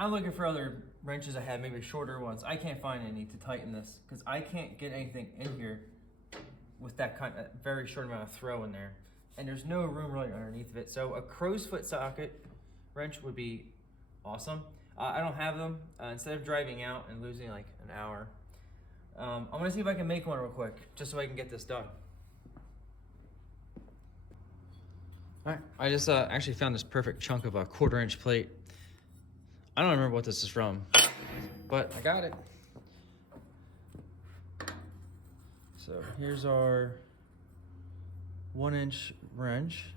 I'm looking for other wrenches I have, maybe shorter ones. I can't find any to tighten this because I can't get anything in here with that very short amount of throw in there. And there's no room really underneath of it. So a crow's foot socket wrench would be awesome. I don't have them. Instead of driving out and losing like an hour, I'm gonna see if I can make one real quick, just so I can get this done. All right, I just actually found this perfect chunk of a 1/4 inch plate. I don't remember what this is from, but I got it. So here's our 1-inch wrench.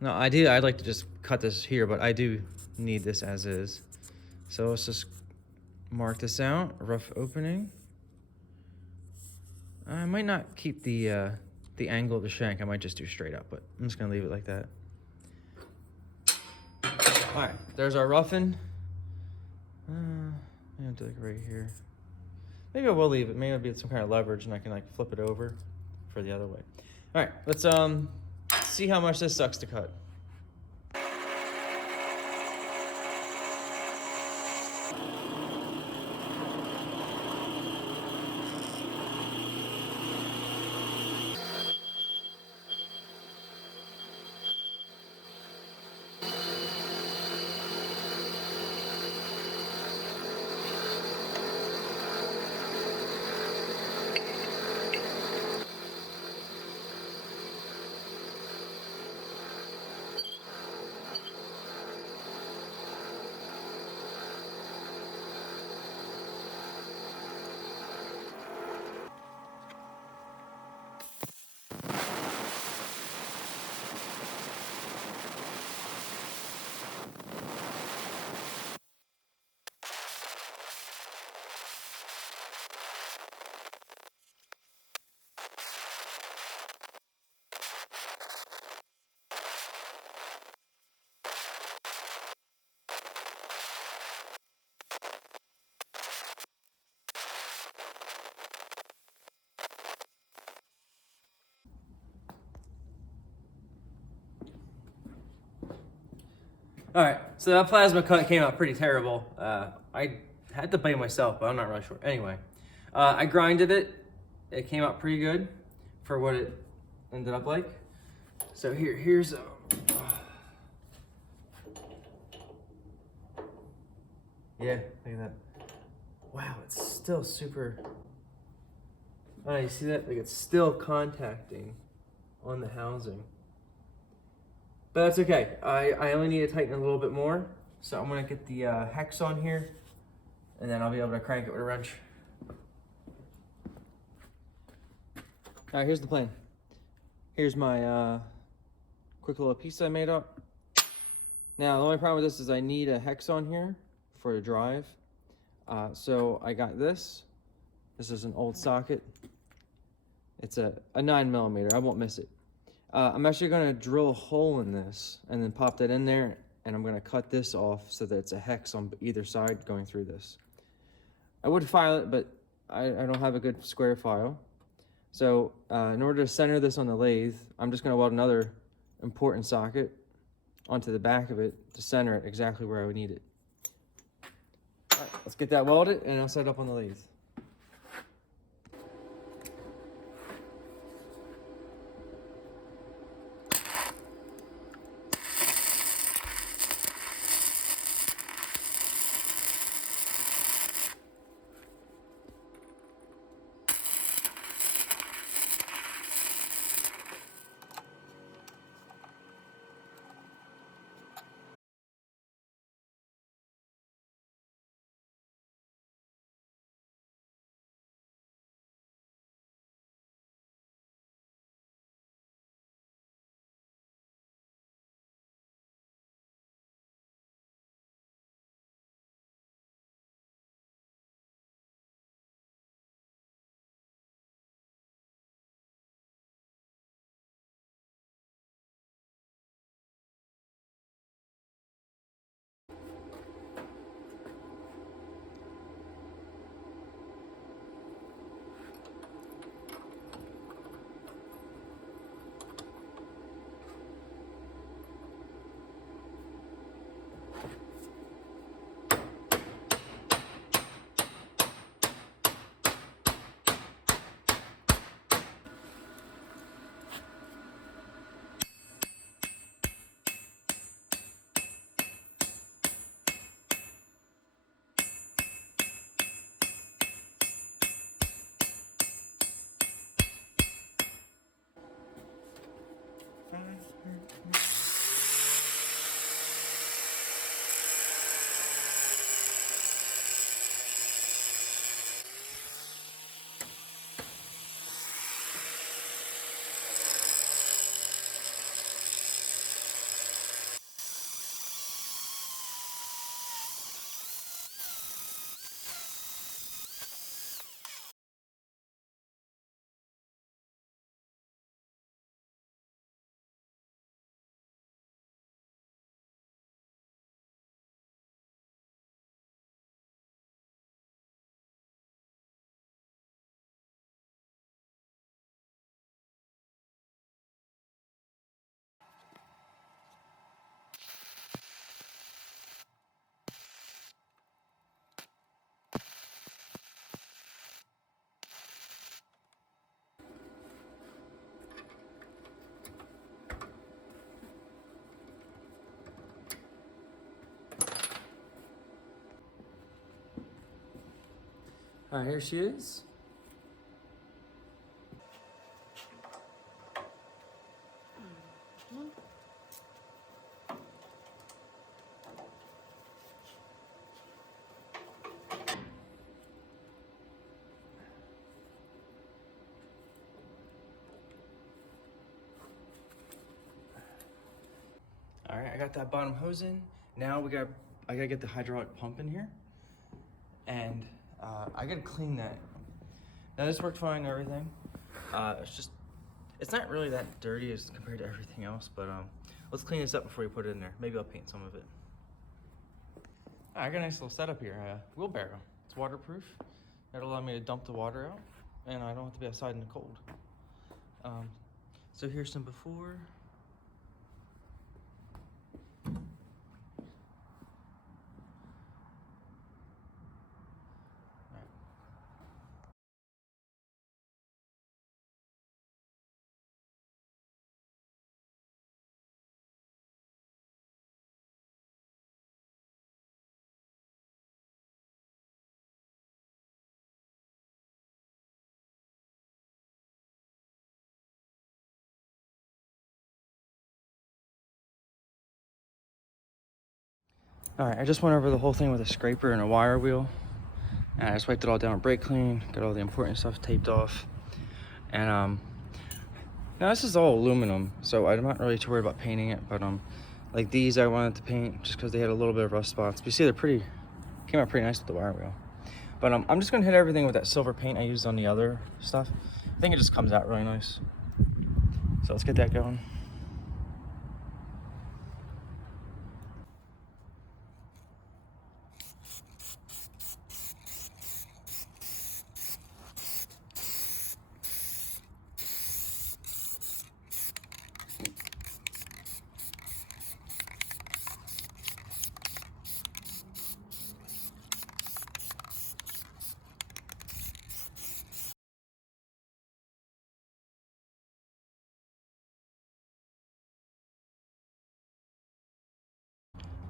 Now I'd like to just cut this here, but I do need this as is. So let's just mark this out, a rough opening. I might not keep the angle of the shank. I might just do straight up, but I'm just gonna leave it like that. All right, there's our roughen. I have to like right here. Maybe I will leave it. Maybe it'll be some kind of leverage and I can like flip it over for the other way. All right, let's see how much this sucks to cut. All right, so that plasma cut came out pretty terrible. I had to blame myself, but I'm not really sure. Anyway, I grinded it. It came out pretty good for what it ended up like. So here's yeah, look at that. Wow, it's still super. Oh, you see that? Like it's still contacting on the housing. But that's okay. I only need to tighten it a little bit more. So I'm gonna get the hex on here and then I'll be able to crank it with a wrench. All right, here's the plan. Here's my quick little piece I made up. Now, the only problem with this is I need a hex on here for the drive. So I got this. This is an old socket. It's a 9mm, I won't miss it. I'm actually gonna drill a hole in this and then pop that in there, and I'm gonna cut this off so that it's a hex on either side going through this. I would file it, but I don't have a good square file. So in order to center this on the lathe, I'm just gonna weld another important socket onto the back of it to center it exactly where I would need it. All right, let's get that welded and I'll set it up on the lathe. All right, here she is. All right, I got that bottom hose in. Now I gotta get the hydraulic pump in here, and I gotta clean that. Now this worked fine and everything. It's not really that dirty as compared to everything else, but let's clean this up before we put it in there. Maybe I'll paint some of it. I got a nice little setup here, wheelbarrow. It's waterproof. That'll allow me to dump the water out, and I don't have to be outside in the cold. So here's some before. All right, I just went over the whole thing with a scraper and a wire wheel, and I just wiped it all down with brake clean, got all the important stuff taped off, and now this is all aluminum, so I'm not really too worried about painting it, but like these I wanted to paint just because they had a little bit of rough spots. But you see, came out pretty nice with the wire wheel. But I'm just gonna hit everything with that silver paint I used on the other stuff. I think it just comes out really nice. So let's get that going.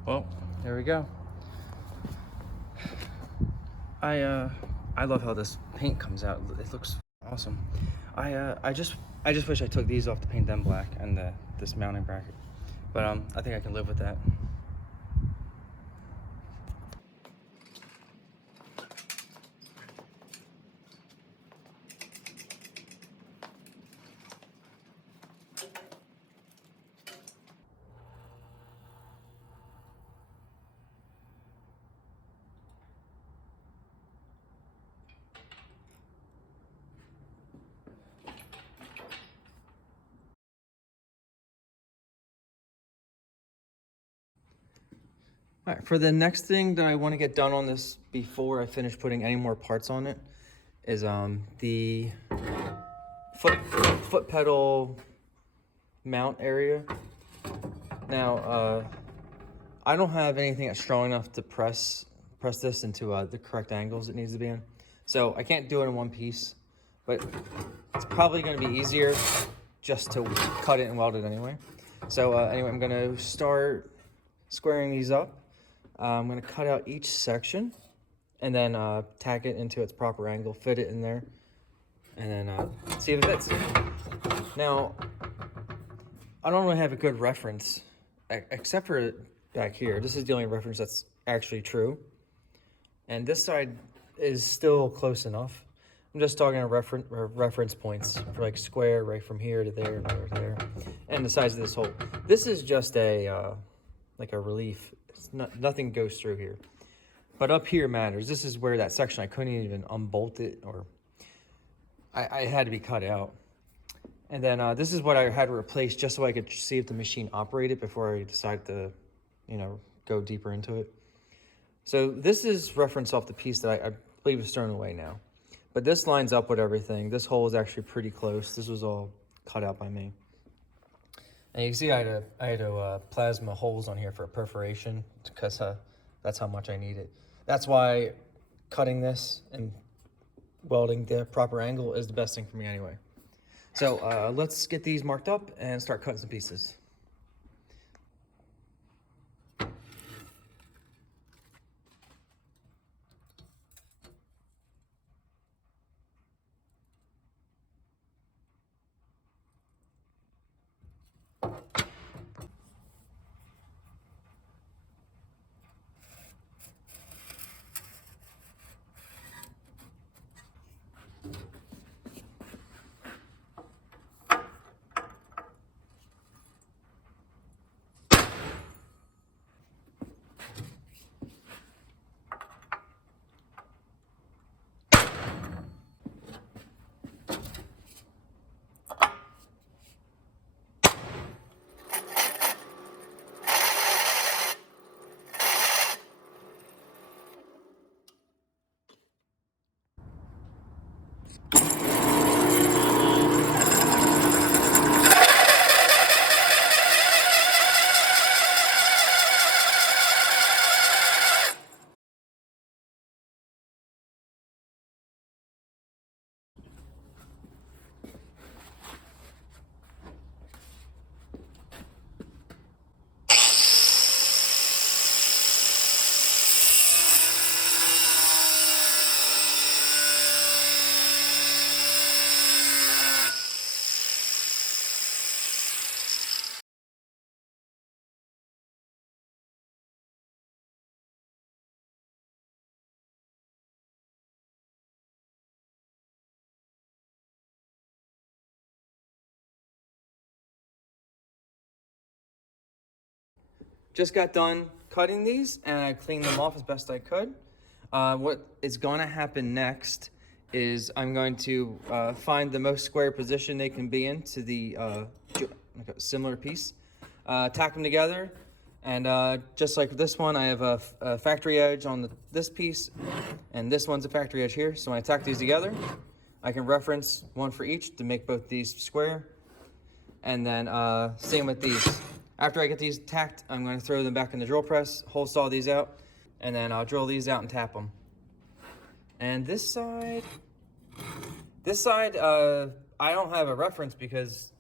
Well, there we go. I love how this paint comes out. It looks awesome. I just wish I took these off to paint them black and this mounting bracket. But I think I can live with that. All right, for the next thing that I want to get done on this before I finish putting any more parts on it is the foot pedal mount area. Now, I don't have anything that's strong enough to press this into the correct angles it needs to be in. So I can't do it in one piece, but it's probably going to be easier just to cut it and weld it anyway. So anyway, I'm going to start squaring these up. I'm going to cut out each section and then tack it into its proper angle, fit it in there, and then see if it fits. Now, I don't really have a good reference, except for back here. This is the only reference that's actually true. And this side is still close enough. I'm just talking reference points for like square right from here to there and there to there, and the size of this hole. This is just a like a relief. Nothing goes through here, but up here matters. This is where that section I couldn't even unbolt it, or I had to be cut out. And then this is what I had to replace just so I could see if the machine operated before I decided to, go deeper into it. So this is reference off the piece that I believe is thrown away now. But this lines up with everything. This hole is actually pretty close. This was all cut out by me. And you can see I had to plasma holes on here for perforation because that's how much I need it. That's why cutting this and welding the proper angle is the best thing for me anyway. So let's get these marked up and start cutting some pieces. just got done cutting these and I cleaned them off as best I could. What is gonna happen next is I'm going to find the most square position they can be in to the like a similar piece, tack them together, and just like this one, I have a factory edge on this piece, and this one's a factory edge here. So when I tack these together, I can reference one for each to make both these square, and then same with these. After I get these tacked, I'm going to throw them back in the drill press, hole saw these out, and then I'll drill these out and tap them. And this side, I don't have a reference because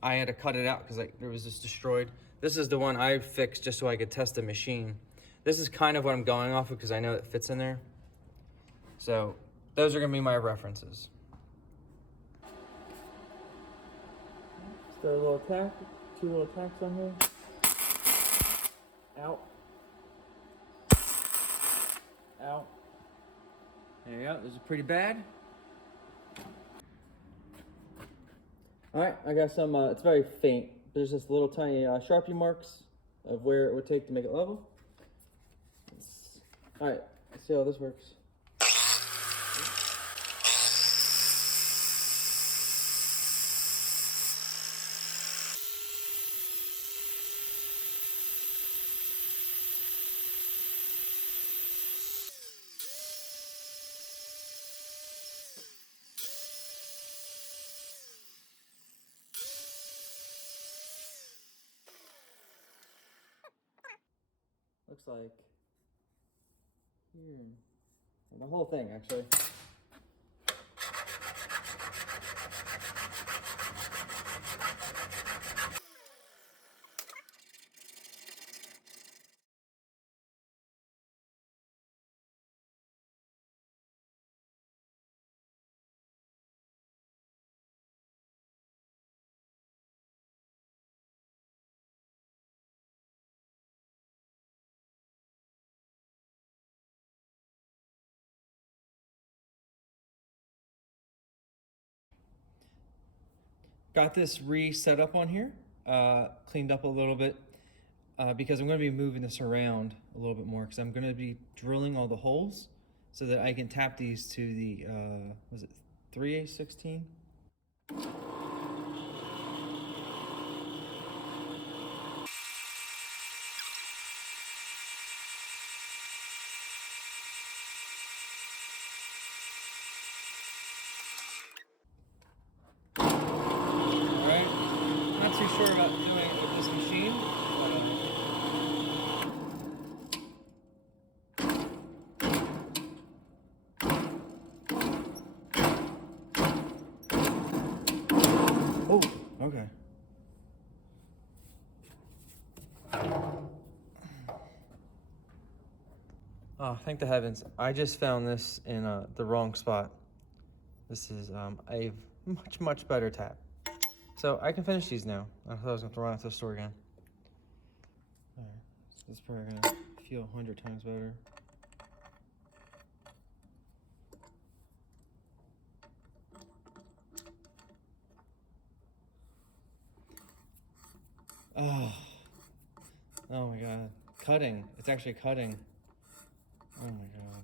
I had to cut it out because it was just destroyed. This is the one I fixed just so I could test the machine. This is kind of what I'm going off of because I know it fits in there. So those are going to be my references. Start a little tack, 2 little tacks on here. Out. Out. There you go. This is pretty bad. All right, I got some, it's very faint. There's just little tiny Sharpie marks of where it would take to make it level. All right, let's see how this works. Looks like here, the whole thing actually. Got this reset up on here, cleaned up a little bit because I'm going to be moving this around a little bit more because I'm going to be drilling all the holes so that I can tap these to the, was it 3/16? Alright, not too sure about doing it with this machine. Oh, okay. Oh, thank the heavens. I just found this in the wrong spot. This is a much better tap. So I can finish these now. I thought I was going to run out to the store again. Alright, so this is probably going to feel 100 times better. Oh my god. Cutting. It's actually cutting. Oh my god.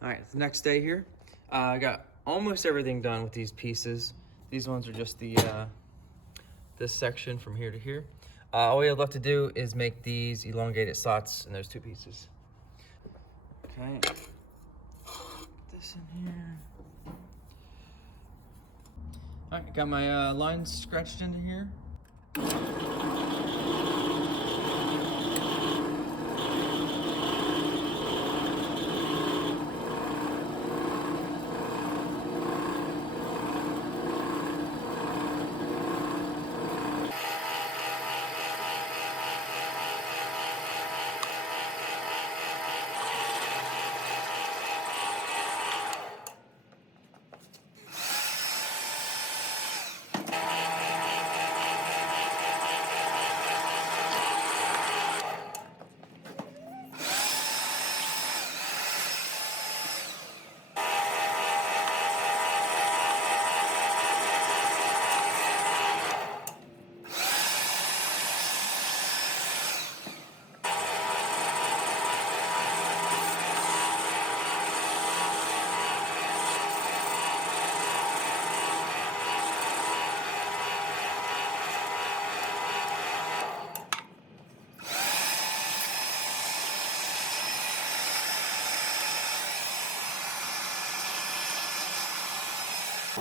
Alright, it's the next day here. I got almost everything done with these pieces. These ones are just the this section from here to here. All we have left to do is make these elongated slots in those 2 pieces. Okay. Put this in here. Alright, got my lines scratched into here. Got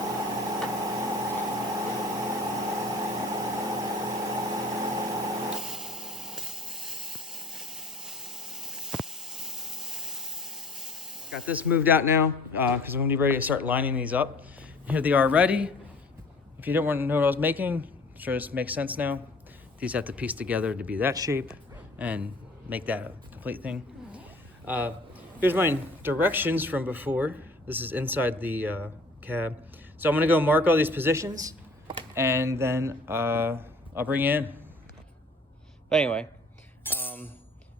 this moved out now because I'm gonna be ready to start lining these up. Here they are ready. If you don't want to know what I was making, I'm sure this makes sense now. These have to piece together to be that shape and make that a complete thing. Here's my directions from before. This is inside the cab. So I'm gonna go mark all these positions and then I'll bring you in. But anyway,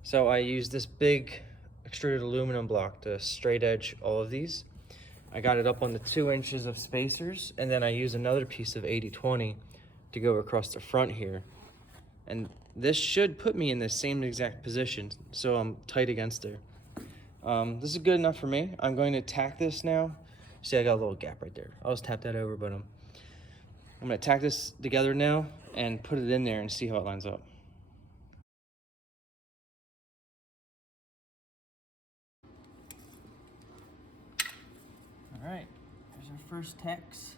so I used this big extruded aluminum block to straight edge all of these. I got it up on the 2 inches of spacers, and then I use another piece of 80/20 to go across the front here. And this should put me in the same exact position, so I'm tight against there. This is good enough for me. I'm going to tack this now. See, I got a little gap right there. I'll just tap that over, but I'm gonna tack this together now and put it in there and see how it lines up. All right, there's our first tacks.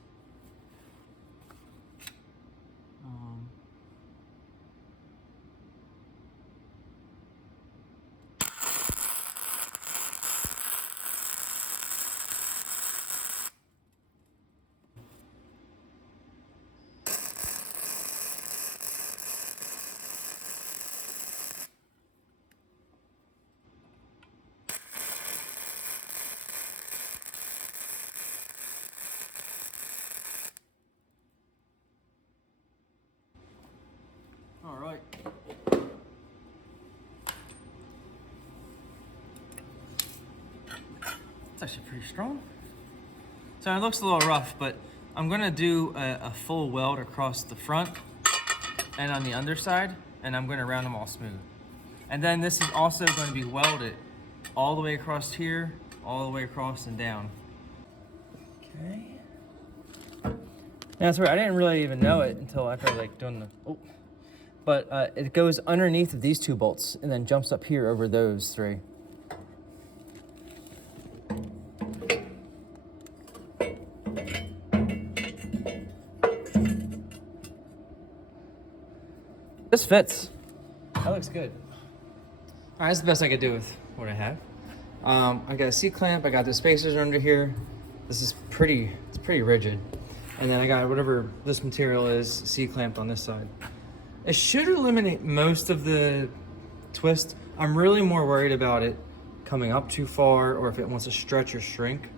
All right. It's actually pretty strong. So it looks a little rough, but I'm gonna do a full weld across the front and on the underside, and I'm gonna round them all smooth. And then this is also gonna be welded all the way across here, all the way across and down. Okay. That's right, I didn't really even know it until after like doing the, but it goes underneath of these 2 bolts and then jumps up here over those 3. This fits. That looks good. All right, that's the best I could do with what I have. I got a C-clamp, I got the spacers under here. This is it's pretty rigid. And then I got whatever this material is, C-clamped on this side. It should eliminate most of the twist. I'm really more worried about it coming up too far or if it wants to stretch or shrink.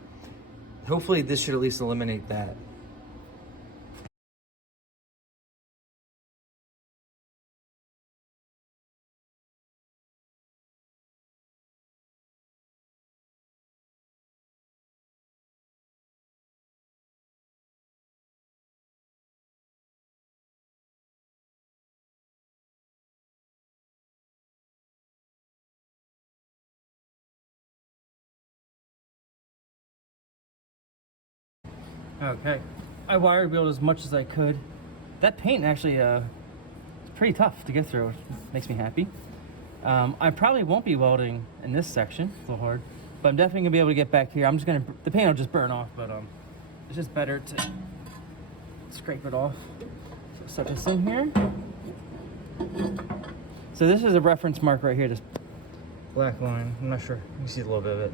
Hopefully this should at least eliminate that. Okay, I wired wheeled as much as I could. That paint actually is pretty tough to get through, which makes me happy. I probably won't be welding in this section, it's a little hard, but I'm definitely gonna be able to get back here. The paint will just burn off, but it's just better to scrape it off. So set this in here. So this is a reference mark right here, this black line. I'm not sure, you can see a little bit of it.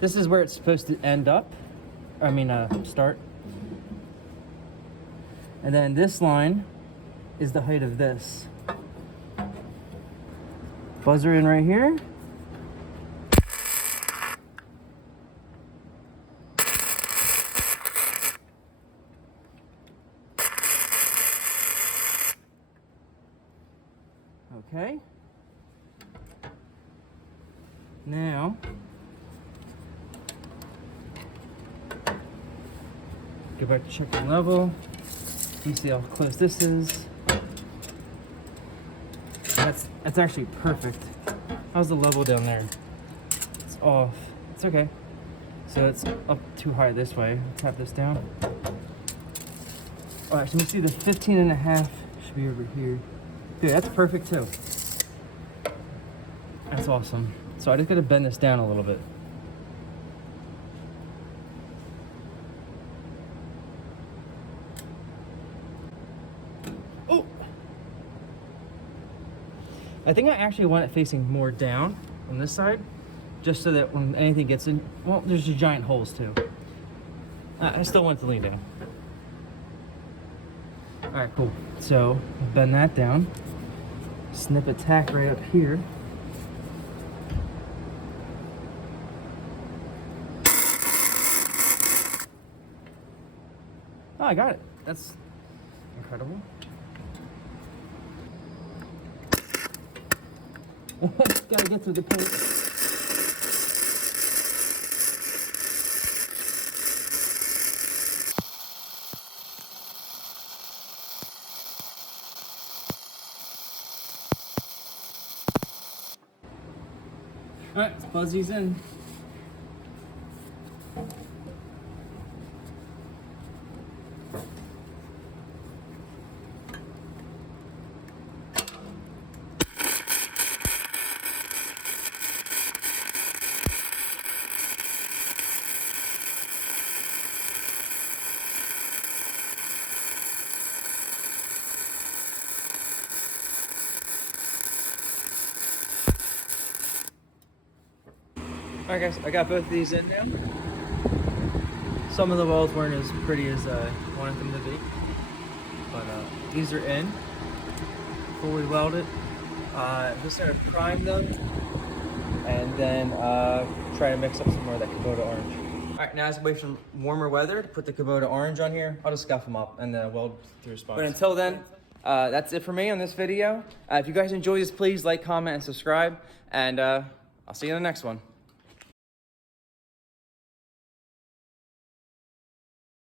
This is where it's supposed to end up. Start. And then this line is the height of this. Buzzer in right here. Okay. Now, go back to checking level. Let me see how close this is. That's actually perfect. How's the level down there? It's off. It's okay. So it's up too high this way. Tap this down. All right, so we see the 15.5 should be over here. Dude, that's perfect too. That's awesome. So I just gotta bend this down a little bit. I think I actually want it facing more down on this side, just so that when anything gets in, well, there's just giant holes too. I still want it to lean down. All right, cool. So bend that down, snip a tack right up here. Oh, I got it. That's incredible. Gotta get through the paint. All right, let's buzz these in. Alright guys, I got both of these in now. Some of the welds weren't as pretty as I wanted them to be. But these are in, fully welded. I'm just going to prime them and then try to mix up some more of that Kubota orange. Alright, now as we wait for warmer weather to put the Kubota orange on here, I'll just scuff them up and weld through spots. But until then, that's it for me on this video. If you guys enjoyed this, please like, comment, and subscribe. And I'll see you in the next one.